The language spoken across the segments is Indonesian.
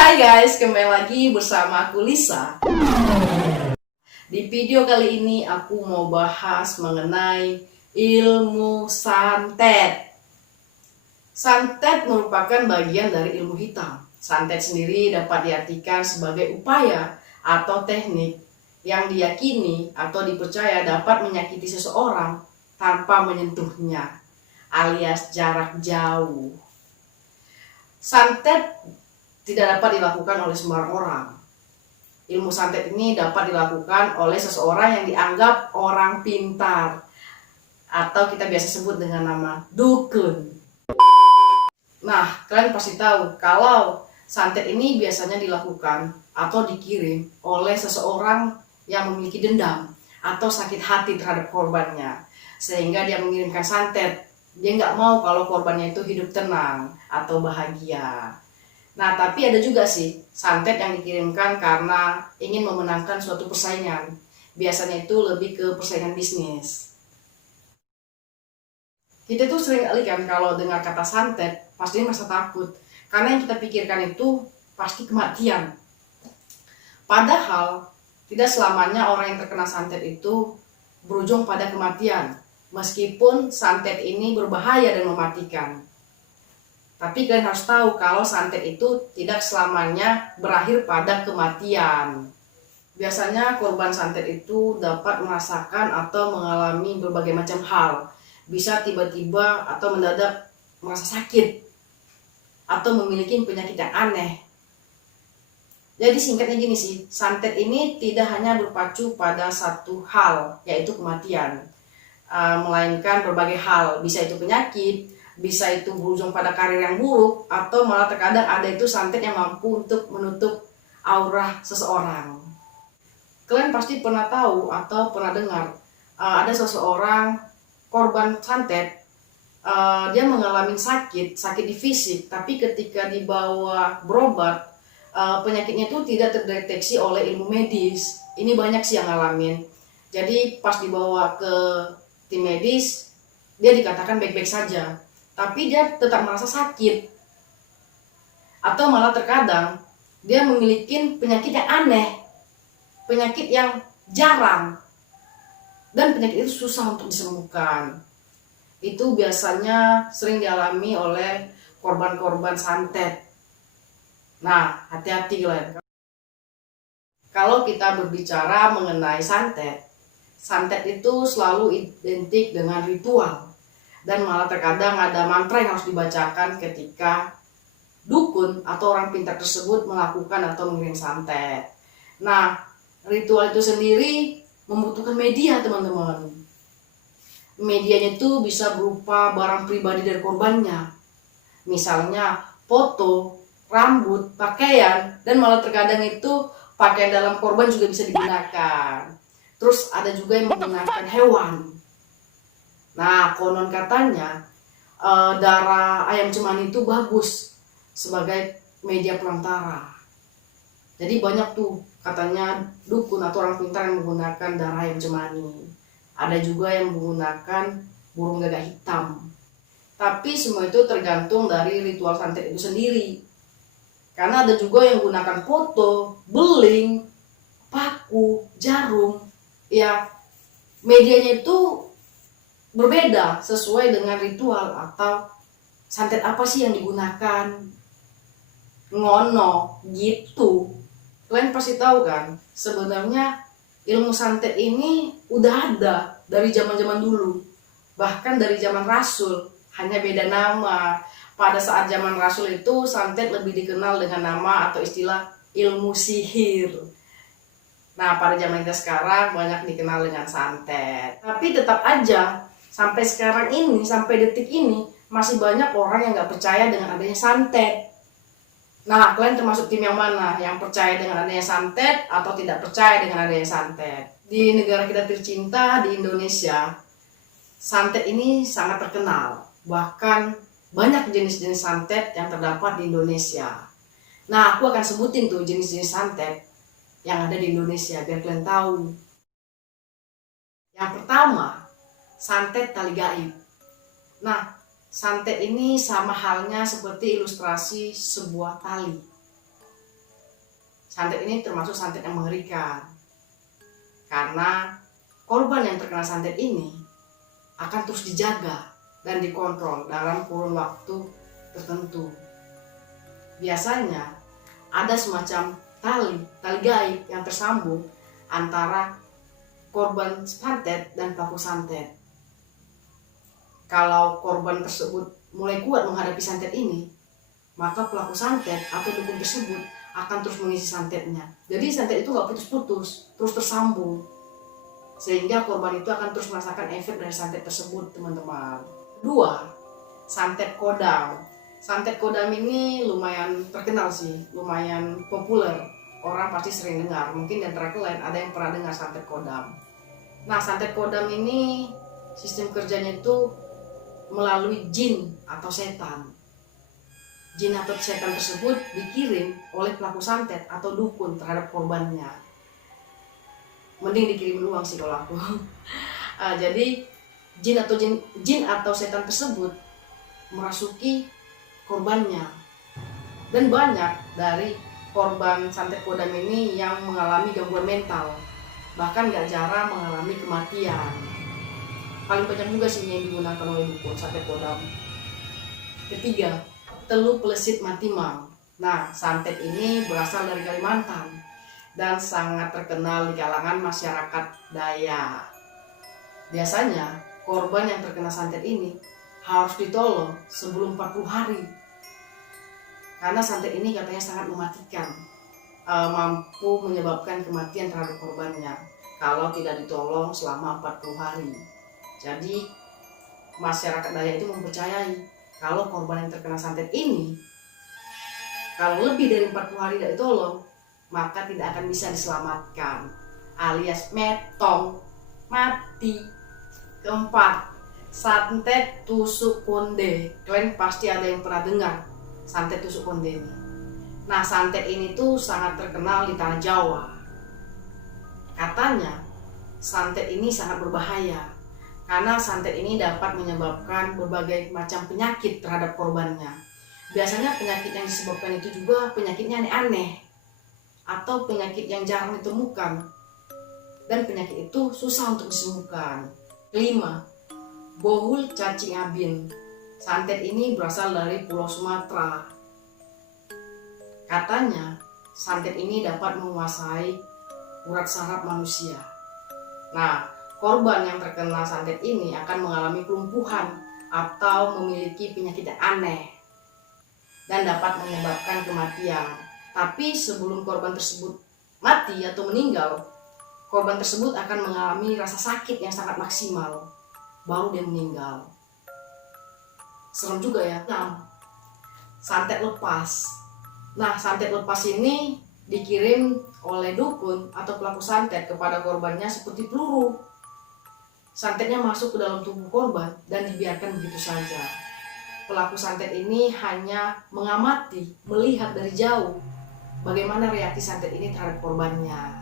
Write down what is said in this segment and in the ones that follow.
Hai guys, kembali lagi bersama aku Lisa. Di video kali ini aku mau bahas mengenai ilmu santet. Santet merupakan bagian dari ilmu hitam. Santet sendiri dapat diartikan sebagai upaya atau teknik yang diyakini atau dipercaya dapat menyakiti seseorang tanpa menyentuhnya, alias jarak jauh. Santet tidak dapat dilakukan oleh sembarang orang. Ilmu santet ini dapat dilakukan oleh seseorang yang dianggap orang pintar, atau kita biasa sebut dengan nama dukun. Nah, kalian pasti tahu kalau santet ini biasanya dilakukan atau dikirim oleh seseorang yang memiliki dendam atau sakit hati terhadap korbannya, sehingga dia mengirimkan santet. Dia nggak mau kalau korbannya itu hidup tenang atau bahagia. Nah, tapi ada juga sih santet yang dikirimkan karena ingin memenangkan suatu persaingan. Biasanya itu lebih ke persaingan bisnis. Kita tuh sering kali kan kalau dengar kata santet, pasti merasa takut. Karena yang kita pikirkan itu pasti kematian. Padahal, tidak selamanya orang yang terkena santet itu berujung pada kematian. Meskipun santet ini berbahaya dan mematikan. Tapi kalian harus tahu kalau santet itu tidak selamanya berakhir pada kematian. Biasanya korban santet itu dapat merasakan atau mengalami berbagai macam hal. Bisa tiba-tiba atau mendadak merasa sakit atau memiliki penyakit yang aneh. Jadi singkatnya gini sih, santet ini tidak hanya berpacu pada satu hal, yaitu kematian. Melainkan berbagai hal, bisa itu penyakit, bisa itu berujung pada karir yang buruk, atau malah terkadang ada itu santet yang mampu untuk menutup aura seseorang. Kalian pasti pernah tahu atau pernah dengar ada seseorang korban santet, dia mengalami sakit di fisik, tapi ketika dibawa berobat, penyakitnya itu tidak terdeteksi oleh ilmu medis. Ini banyak sih yang ngalamin. Jadi pas dibawa ke tim medis, dia dikatakan baik-baik saja, tapi dia tetap merasa sakit. Atau malah terkadang dia memiliki penyakit yang aneh, penyakit yang jarang, dan penyakit itu susah untuk disembuhkan. Itu biasanya sering dialami oleh korban-korban santet. Nah, hati-hati kalian. Kalau kita berbicara mengenai santet, santet itu selalu identik dengan ritual. Dan malah terkadang ada mantra yang harus dibacakan ketika dukun atau orang pintar tersebut melakukan atau mengirim santet. Nah, ritual itu sendiri membutuhkan media, teman-teman. Medianya itu bisa berupa barang pribadi dari korbannya. Misalnya foto, rambut, pakaian, dan malah terkadang itu pakaian dalam korban juga bisa digunakan. Terus ada juga yang menggunakan hewan. Nah, konon katanya darah ayam cemani itu bagus sebagai media perantara. Jadi banyak tuh katanya dukun atau orang pintar yang menggunakan darah ayam cemani. Ada juga yang menggunakan burung gagak hitam. Tapi semua itu tergantung dari ritual santet itu sendiri. Karena ada juga yang menggunakan foto, beling, paku, jarum. Ya, medianya itu berbeda sesuai dengan ritual atau santet apa sih yang digunakan. Ngono gitu. Kalian pasti tahu kan, sebenarnya ilmu santet ini udah ada dari zaman-zaman dulu. Bahkan dari zaman Rasul, hanya beda nama. Pada saat zaman Rasul itu santet lebih dikenal dengan nama atau istilah ilmu sihir. Nah, pada zaman kita sekarang banyak dikenal dengan santet. Tapi tetap aja sampai sekarang ini, sampai detik ini masih banyak orang yang nggak percaya dengan adanya santet. Nah, kalian termasuk tim yang mana? Yang percaya dengan adanya santet atau tidak percaya dengan adanya santet? Di negara kita tercinta, di Indonesia, santet ini sangat terkenal. Bahkan banyak jenis-jenis santet yang terdapat di Indonesia. Nah, aku akan sebutin tuh jenis-jenis santet yang ada di Indonesia biar kalian tahu. Yang pertama, santet tali gaib. Nah, santet ini sama halnya seperti ilustrasi sebuah tali. santet ini termasuk santet yang mengerikan. Karena korban yang terkena santet ini akan terus dijaga dan dikontrol dalam kurun waktu tertentu. Biasanya ada semacam tali gaib yang tersambung antara korban santet dan pelaku santet. Kalau korban tersebut mulai kuat menghadapi santet ini, maka pelaku santet atau dukun tersebut akan terus mengisi santetnya. Jadi santet itu gak putus-putus, terus tersambung. Sehingga korban itu akan terus merasakan efek dari santet tersebut, teman-teman. 2. Santet kodam. Santet kodam ini lumayan terkenal sih, lumayan populer. Orang pasti sering dengar, mungkin di antara kalian ada yang pernah dengar santet kodam. Nah, santet kodam ini sistem kerjanya itu melalui jin atau setan. Jin atau setan tersebut dikirim oleh pelaku santet atau dukun terhadap korbannya. Mending dikirim uang sih kalau aku. Jadi jin atau setan tersebut merasuki korbannya. Dan banyak dari korban santet kodam ini yang mengalami gangguan mental. Bahkan gak jarang mengalami kematian. Paling banyak juga sih yang digunakan oleh dukun santet kodam. 3. Teluh Plesit Matimang. Nah, santet ini berasal dari Kalimantan dan sangat terkenal di kalangan masyarakat Dayak. Biasanya, korban yang terkena santet ini harus ditolong sebelum 40 hari. Karena santet ini katanya sangat mematikan, mampu menyebabkan kematian terhadap korbannya kalau tidak ditolong selama 40 hari. Jadi masyarakat Dayak itu mempercayai kalau korban yang terkena santet ini, kalau lebih dari 40 hari tidak ditolong, maka tidak akan bisa diselamatkan, alias metong, mati. 4. Santet tusuk konde. Kalian pasti ada yang pernah dengar santet tusuk konde ini. Nah, santet ini tuh sangat terkenal di tanah Jawa. Katanya santet ini sangat berbahaya karena santet ini dapat menyebabkan berbagai macam penyakit terhadap korbannya. Biasanya penyakit yang disebabkan itu juga penyakitnya aneh-aneh atau penyakit yang jarang ditemukan, dan penyakit itu susah untuk disembuhkan. 5. Bohul Cacing Abin. Santet ini berasal dari Pulau Sumatera. Katanya santet ini dapat menguasai urat saraf manusia. Nah, korban yang terkena santet ini akan mengalami kelumpuhan atau memiliki penyakit yang aneh dan dapat menyebabkan kematian. Tapi sebelum korban tersebut mati atau meninggal, korban tersebut akan mengalami rasa sakit yang sangat maksimal, baru dia meninggal. Serem juga ya. 6. Santet lepas. Nah, santet lepas ini dikirim oleh dukun atau pelaku santet kepada korbannya seperti peluru. Santetnya masuk ke dalam tubuh korban dan dibiarkan begitu saja. Pelaku santet ini hanya mengamati, melihat dari jauh bagaimana reaksi santet ini terhadap korbannya.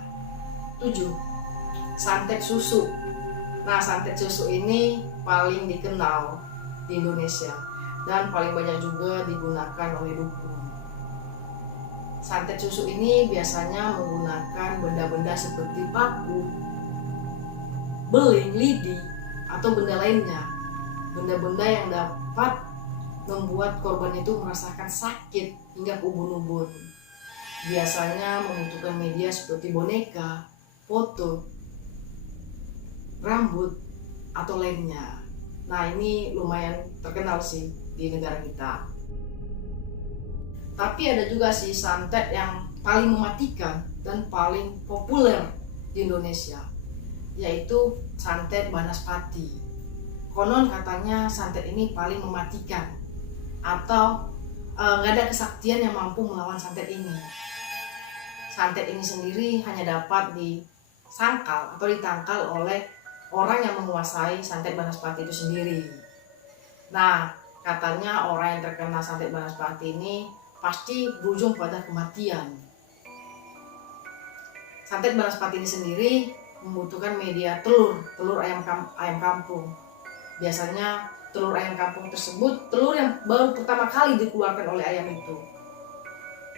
7. Santet susu. Nah, santet susu ini paling dikenal di Indonesia dan paling banyak juga digunakan oleh dukun. Santet susu ini biasanya menggunakan benda-benda seperti paku, beling, lidi, atau benda lainnya. Benda-benda yang dapat membuat korban itu merasakan sakit hingga ke ubun-ubun. Biasanya membutuhkan media seperti boneka, foto, rambut, atau lainnya. Nah, ini lumayan terkenal sih di negara kita. Tapi ada juga sih santet yang paling mematikan dan paling populer di Indonesia, yaitu santet Banaspati. Konon katanya santet ini paling mematikan atau nggak ada kesaktian yang mampu melawan santet ini. Santet ini sendiri hanya dapat disangkal atau ditangkal oleh orang yang menguasai santet Banaspati itu sendiri. Nah, katanya orang yang terkena santet Banaspati ini pasti berujung pada kematian. Santet Banaspati ini sendiri membutuhkan media telur ayam kampung. Biasanya telur ayam kampung tersebut telur yang baru pertama kali dikeluarkan oleh ayam itu.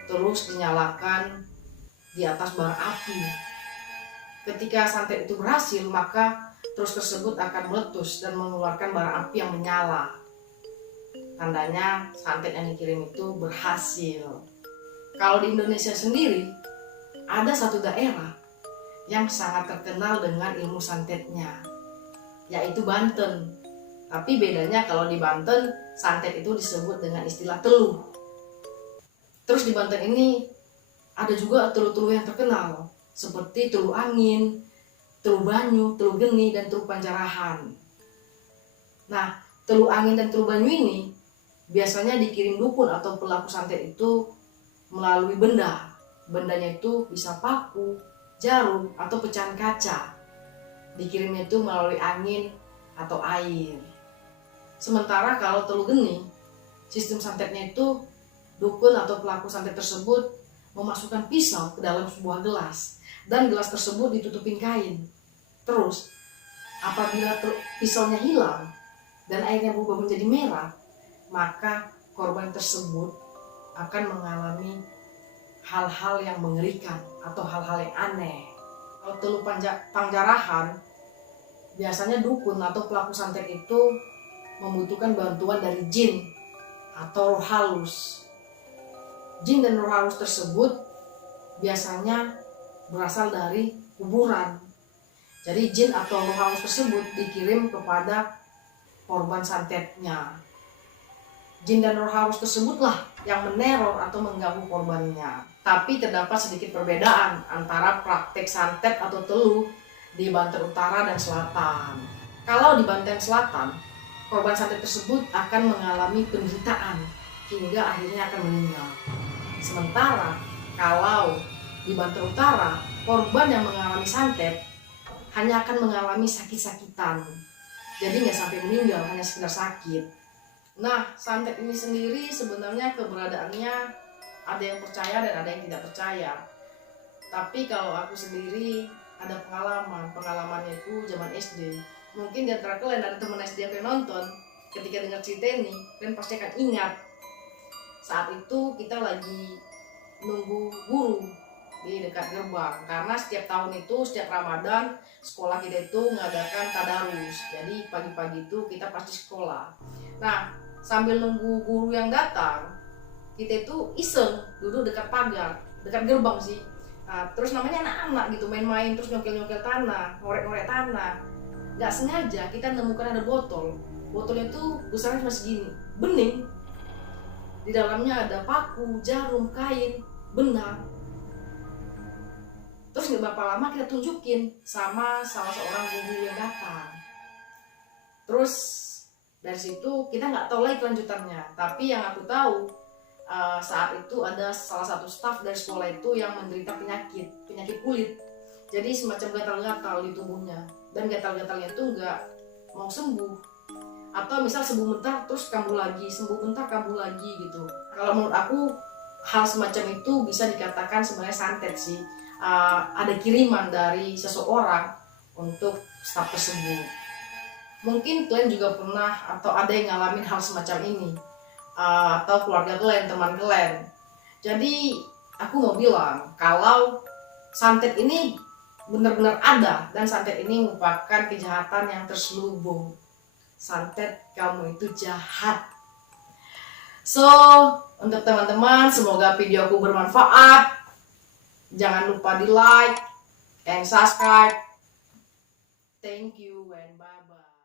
Terus dinyalakan di atas bara api. Ketika santet itu berhasil, maka terus tersebut akan meletus dan mengeluarkan bara api yang menyala. Tandanya santet yang dikirim itu berhasil. Kalau di Indonesia sendiri, ada satu daerah yang sangat terkenal dengan ilmu santetnya, yaitu Banten. Tapi bedanya kalau di Banten, santet itu disebut dengan istilah teluh. Terus di Banten ini ada juga teluh-teluh yang terkenal, seperti teluh angin, teluh banyu, teluh geni, dan teluh panjarahan. Nah, teluh angin dan teluh banyu ini biasanya dikirim dukun atau pelaku santet itu melalui benda. Bendanya itu bisa paku, jarum, atau pecahan kaca. Dikirimnya itu melalui angin atau air. Sementara kalau teluh geni, sistem santetnya itu dukun atau pelaku santet tersebut memasukkan pisau ke dalam sebuah gelas, dan gelas tersebut ditutupin kain. Terus apabila pisaunya hilang dan airnya berubah menjadi merah, maka korban tersebut akan mengalami hal-hal yang mengerikan atau hal-hal yang aneh. Kalau teluh panjarahan, biasanya dukun atau pelaku santet itu membutuhkan bantuan dari jin atau roh halus. Jin dan roh halus tersebut biasanya berasal dari kuburan. Jadi jin atau roh halus tersebut dikirim kepada korban santetnya. Jin dan roh halus tersebutlah yang meneror atau mengganggu korbannya. Tapi terdapat sedikit perbedaan antara praktek santet atau teluh di Banten Utara dan Selatan. Kalau di Banten Selatan, korban santet tersebut akan mengalami penderitaan hingga akhirnya akan meninggal. Sementara kalau di Banten Utara, korban yang mengalami santet hanya akan mengalami sakit-sakitan. Jadi nggak sampai meninggal, hanya sekedar sakit. Nah, santet ini sendiri sebenarnya keberadaannya ada yang percaya dan ada yang tidak percaya. Tapi kalau aku sendiri ada pengalamannya itu zaman SD. Mungkin di antara kalian ada teman SD yang nonton, ketika dengar cerita ini, kalian pasti akan ingat. Saat itu kita lagi nunggu guru di dekat gerbang, karena setiap tahun itu, setiap Ramadan, sekolah kita itu mengadakan tadarus. Jadi pagi-pagi itu kita pasti sekolah. Nah, sambil nunggu guru yang datang, kita itu iseng duduk dekat pagar, dekat gerbang sih. Nah, terus namanya anak-anak gitu, main-main, terus nyokil-nyokil tanah, ngorek-ngorek tanah. Nggak sengaja kita nemukan ada botol. Botolnya itu besarnya cuma segini, bening. Di dalamnya ada paku, jarum, kain, benang. Terus nggak berapa lama kita tunjukin sama salah seorang guru yang datang. Terus dari situ kita nggak tahu lagi kelanjutannya. Tapi yang aku tahu, saat itu ada salah satu staf dari sekolah itu yang menderita penyakit kulit. Jadi semacam gatal-gatal di tubuhnya, dan gatal-gatalnya itu nggak mau sembuh. Atau misal sembuh bentar terus kambuh lagi, sembuh bentar kambuh lagi gitu. Kalau menurut aku hal semacam itu bisa dikatakan sebenarnya santet sih. Ada kiriman dari seseorang untuk staf tersebut. Mungkin kalian juga pernah atau ada yang ngalamin hal semacam ini, atau keluarga kalian, teman kalian. Jadi aku mau bilang kalau santet ini benar-benar ada, dan santet ini merupakan kejahatan yang terselubung. Santet kamu itu jahat. So, untuk teman-teman, semoga videoku bermanfaat. Jangan lupa di like and subscribe. Thank you and bye-bye.